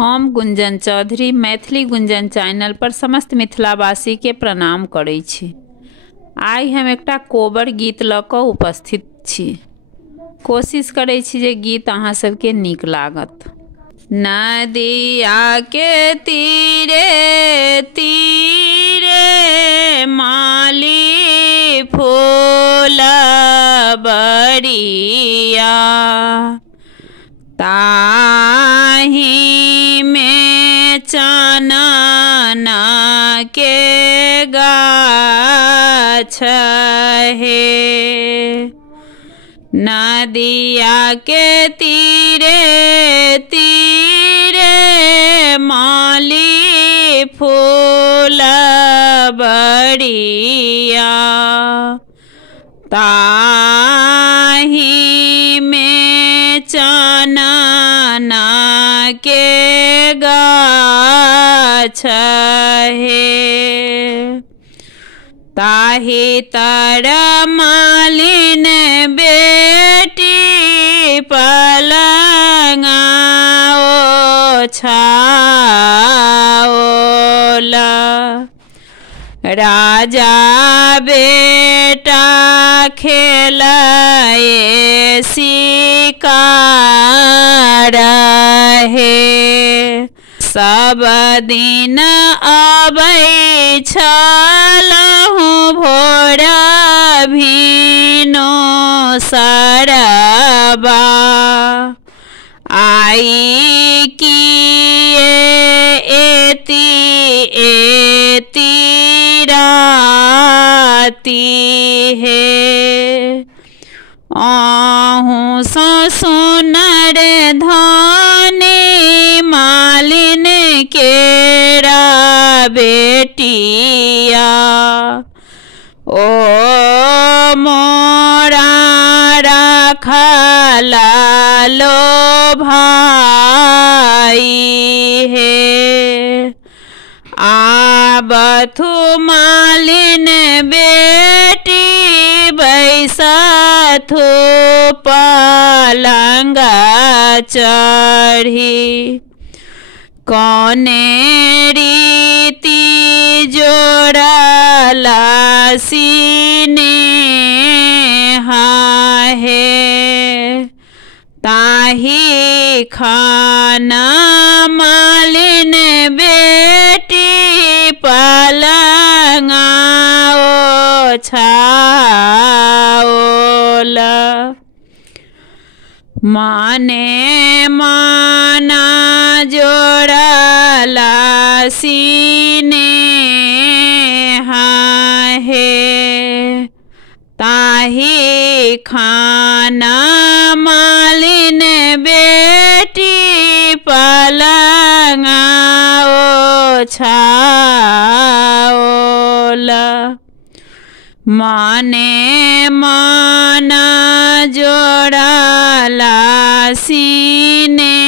हम गुंजन चौधरी मैथिली गुंजन चैनल पर समस्त मिथिलावासी के प्रणाम करै छी। आइ हम एकटा कोबर गीत लऽ कऽ उपस्थित छी। कोशिश करै छी जे गीत अहाँ सबके नीक लागत। नदिया के तीरे तीरे माली फूल बरिया, ताही में चनन के गाछ है। नदिया के तीरे तीरे माली फूल बरिया, ताही में चनन के गाछ है। ताही तर मालिन बेटी पलंगा ओछाओला, राजा बेटा खेलाए शिकार है। सब दिन अबै छलहु भोर भिनो सरबा, आई किए एती एती राती है। आहूँ सुनर धनी मालिन केरा बेटिया, ओ मोरा रखला लो भाई है। आबथु मालिन बेटी बैसथु पलंगा चढ़ी, कौने रीति जोड़ला सीने है। ताही खाना मालिन बेटी पलंगा ओछाओला, माने माना जोड़ला सीने है। ताही खाना मालिन बेटी पलंगा ओछाओला, माने माना जोड़ला सीने